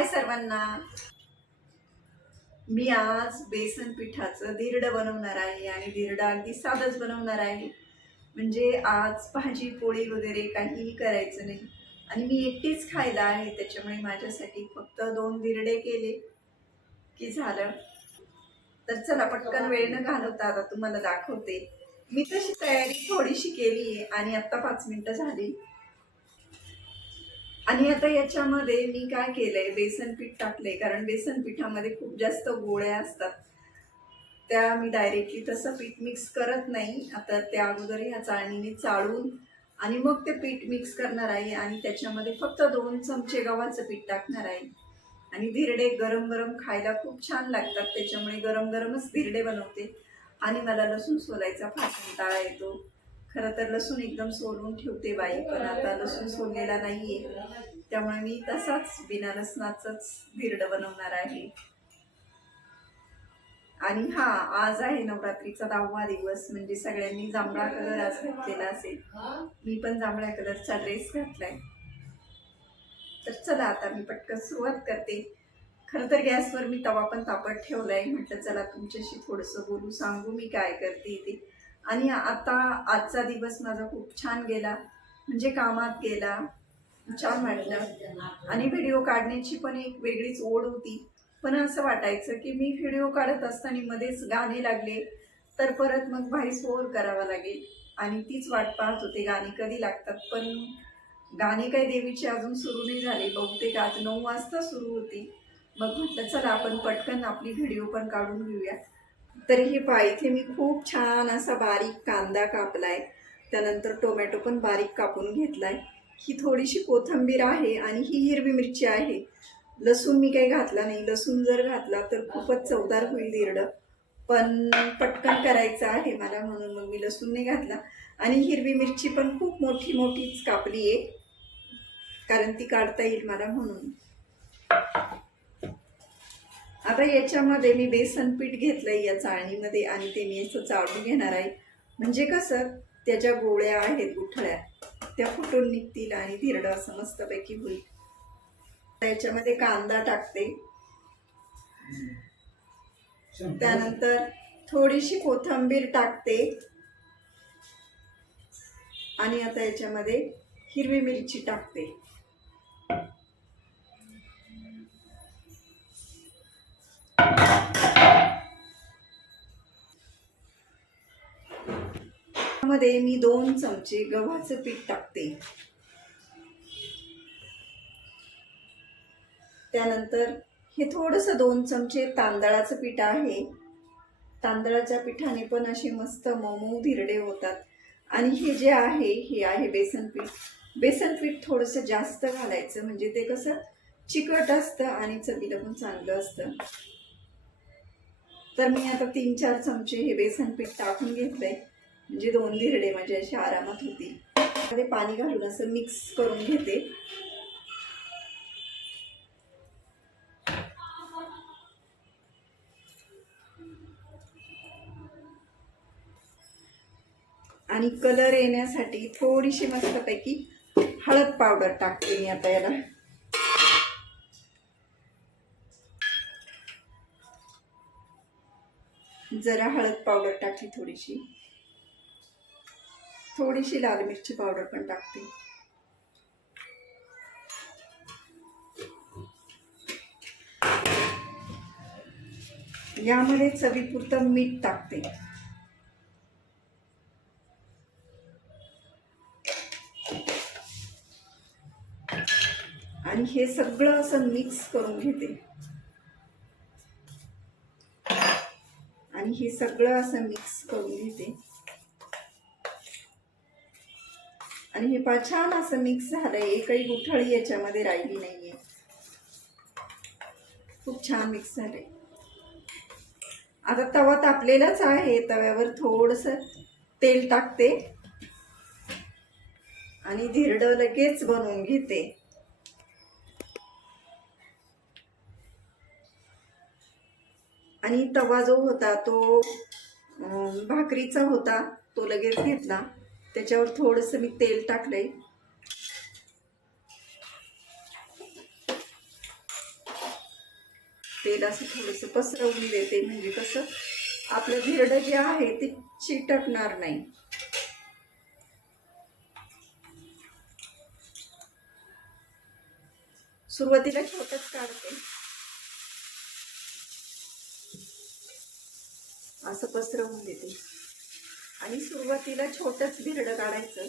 हाय सर्वांना. मी आज बेसन पिठाचं धिरडं बनवणार आहे आणि धिरडं अगदी साधंच बनवणार आहे. म्हणजे आज भाजी पोळी वगैरे काहीही करायचं नाही. आणि मी एकटीच खायला आहे त्याच्यामुळे माझ्यासाठी फक्त दोन धिरडे केले की झालं. तर चला पटकन वेळ न घालवता आता तुम्हाला दाखवते. मी तशी तयारी थोडीशी केली आहे आणि आत्ता पाच मिनटं झाली. आणि आता याच्यामध्ये मी काय केलंय बेसन पीठ टाकलंय कारण बेसन पिठामध्ये खूप जास्त गोळ्या असतात. त्या मी डायरेक्टली तसं पीठ मिक्स करत नाही. आता त्या अगोदर ह्या चाळणीने चाळून आणि मग ते पीठ मिक्स करणार आहे आणि त्याच्यामध्ये फक्त दोन चमचे गव्हाचं पीठ टाकणार आहे. आणि धिरडे गरम गरम खायला खूप छान लागतात. त्याच्यामुळे गरम गरमच धिरडे बनवते. आणि मला लसूण सोलायचा फार कंटाळा येतो. खरं तर लसूण एकदम सोलून ठेवते बाई पण आता लसूण सोललेला नाहीये. त्यामुळे मी तसाच बिना लसणाचंच धिरडं बनवणार आहे. आणि हा आज आहे नवरात्रीचा दहावा दिवस म्हणजे सगळ्यांनी जांभळा कलर आज घातलेला असेल. मी पण जांभळ्या कलरचा ड्रेस घातलाय. तर चला आता मी पटकन सुरुवात करते. खरं तर गॅसवर मी तवा पण तापत ठेवलाय. म्हटलं चला तुमच्याशी थोडंसं बोलू सांगू मी काय करते ते. आणि आता आजचा दिवस माझा खूप छान गेला. म्हणजे कामात गेला. छान वाटलं. आणि व्हिडिओ काढण्याची पण एक वेगळीच ओढ होती. पण असं वाटायचं की मी व्हिडिओ काढत असताना मध्येच गाणे लागले तर परत मग व्हॉइस ओव्हर करावा लागेल. आणि तीच वाट पाहत होते. गाणी कधी लागतात? पण गाणी काही देवीची अजून सुरू नाही झाले. बहुतेक आज नऊ वाजता सुरू होती. मग म्हटलं चला आपण पटकन आपली व्हिडिओ पण काढून घेऊया. तरीही हे पहा इथे मी खूप छान असा बारीक कांदा कापलाय. त्यानंतर टोमॅटो पण बारीक कापून घेतला आहे ही थोडीशी कोथंबीर आहे आणि ही हिरवी मिरची आहे. लसूण मी काही घातला नाही. लसूण जर घातला तर खूपच चवदार होईल दिरडं पण पटकन करायचं आहे मला म्हणून मग मी लसूण नाही घातला. आणि हिरवी मिरची पण खूप मोठी मोठीच कापली आहे कारण ती काढता येईल मला म्हणून. आता याच्यामध्ये मी बेसन पीठ घेतलंय या चाळणीमध्ये आणि ते मी असं चाळून घेणार आहे. म्हणजे कसं त्याच्या गोळ्या आहेत गुठळ्या त्या फुटून निघतील आणि धिरडं असं मस्तपैकी होईल. त्याच्यामध्ये कांदा टाकते. त्यानंतर थोडीशी कोथंबीर टाकते. आणि आता याच्यामध्ये हिरवी मिरची टाकते. मध्ये मी दोन चमचे गव्हाचं पीठ टाकते. त्यानंतर हे थोडंसं दोन चमचे तांदळाचं पीठ आहे. तांदळाच्या पिठाने पण असे मस्त मऊ धिरडे होतात. आणि हे जे आहे हे आहे बेसन पीठ. बेसन पीठ थोडंसं जास्त घालायचं म्हणजे ते कसं चिकट असतं आणि चवीला पण चांगलं असतं. तर मी आता तीन चार चमचे हे बेसन पीठ टाकून घेतलंय. म्हणजे दोन धिरडे माझे असे आरामात होती. ते पाणी घालून असं मिक्स करून घेते. आणि कलर येण्यासाठी थोडीशी मस्तपैकी हळद पावडर टाकते मी आता याला. जरा हळद पावडर टाकली थोडीशी. थोडीशी लाल मिरची पावडर पण टाकते. यामध्ये चवीपुरतं मीठ टाकते. आणि हे सगळं असं मिक्स करून घेते. आणि हे सगळं असं मिक्स करून घेते. आणि हे छान असं मिक्स झालंय. एकही गुठळी याच्यामध्ये राहिली नाहीये. खूप छान मिक्स झालंय. आता तवा तापलेलाच आहे. तव्यावर थोडस तेल टाकते. आणि धिरडं लगेच बनवून घेते. आणि तवा जो होता तो भाकरीचा होता तो लगेच घेतला. त्याच्यावर थोडंसं मी तेल टाकलंय. तेल असं थोडंसं पसरवून देते म्हणजे कसं आपलं धिरडं जे आहे ते चिटकणार नाही. सुरुवातीला छोटंच काढते. असं पसरवून देते. आणि सुरुवातीला छोटंच भिरडं काढायचं.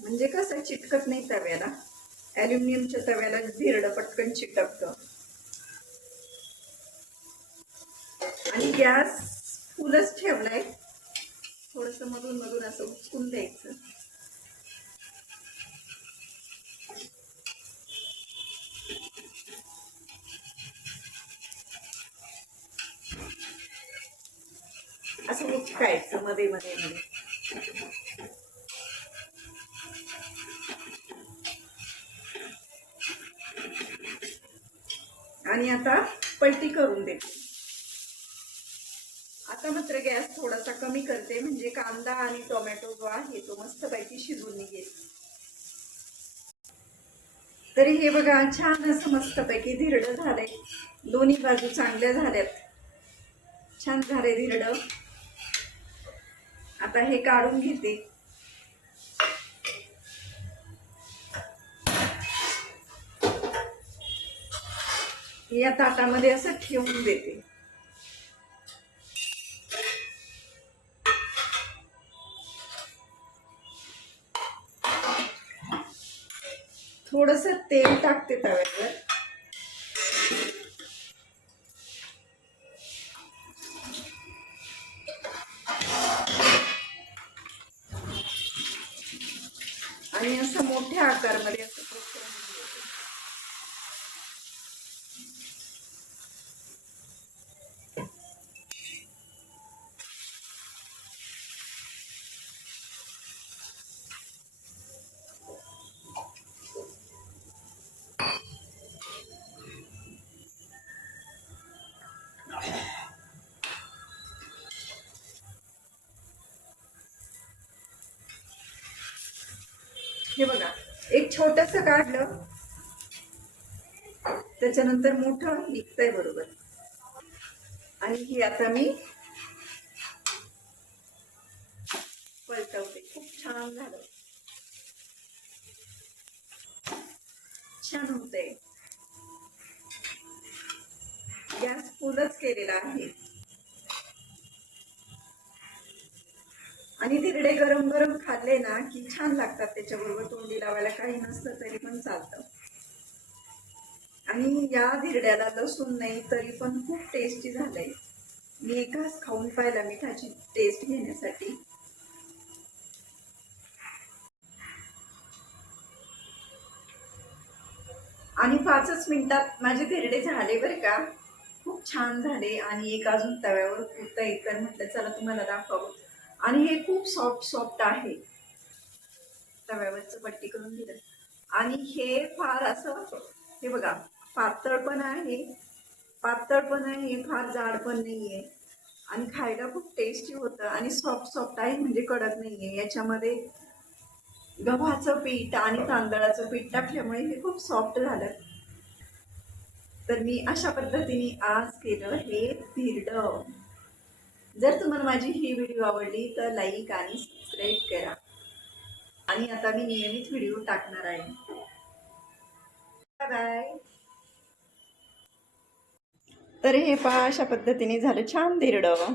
म्हणजे कसं चिटकत नाही तव्याला. ॲल्युमिनियमच्या तव्याला भिरडं पटकन चिटकतं. आणि गॅस फुलच ठेवलाय. थोडस मधून मधून असं उचकून द्यायचं. असं मध्ये मध्ये मध्ये. आणि आता पलटी करून देते आता मात्र गॅस थोडासा कमी करते म्हणजे कांदा आणि टोमॅटो जो आहे तो मस्तपैकी शिजून निघेल. तरी हे बघा छान असं मस्तपैकी धिरडं झालंय. दोन्ही बाजू चांगल्या झाल्यात. छान झाले धिरडं. आता हे काढून घेते. या ताटामध्ये असं ठेवून देते. थोडस तेल टाकते तव्यावर. आणि असं मोठ्या आकारमध्ये असं हे बघा एक छोटस काढलं. त्याच्यानंतर मोठं निघतंय बरोबर. आणि ही आता मी पलटवते. खूप छान झालं. छान होतंय. गॅस फुलच केलेला आहे. आणि तिरडे गरम गरम खाल्ले ना की छान लागतात त्याच्याबरोबर तोंडी लावायला. काही नसतं तरी पण चालतं. आणि या धिरड्याला लसूण नाही तरी पण खूप टेस्टी झालंय. मी एकाच खाऊन पाहिला मिठाची टेस्ट घेण्यासाठी. आणि पाचच मिनिटात माझे धिरडे झाले बरं का. खूप छान झाले आणि एक अजून तव्यावर कुर्ता येत तर म्हटलं चला तुम्हाला दाखवावं आणि हे खूप सॉफ्ट सॉफ्ट आहे. तव्यावरचं पट्टी करून दिलं. आणि हे फार असं हे बघा पातळ पण आहे. पातळ पण आहे फार जाड पण नाहीये. आणि खायला खूप टेस्टी होतं. आणि सॉफ्ट सॉफ्ट आहे म्हणजे कडक नाहीये. याच्यामध्ये गव्हाचं पीठ आणि तांदळाचं पीठ टाकल्यामुळे हे खूप सॉफ्ट झालं. तर मी अशा पद्धतीने आज केलं हे धिरडं. जर तुम्हाला माझी ही व्हिडिओ आवडली तर लाईक आणि सबस्क्राईब करा. आणि आता मी नियमित व्हिडिओ टाकणार आहे. बाय तर हे पहा अशा पद्धतीने झालं छान धिरडं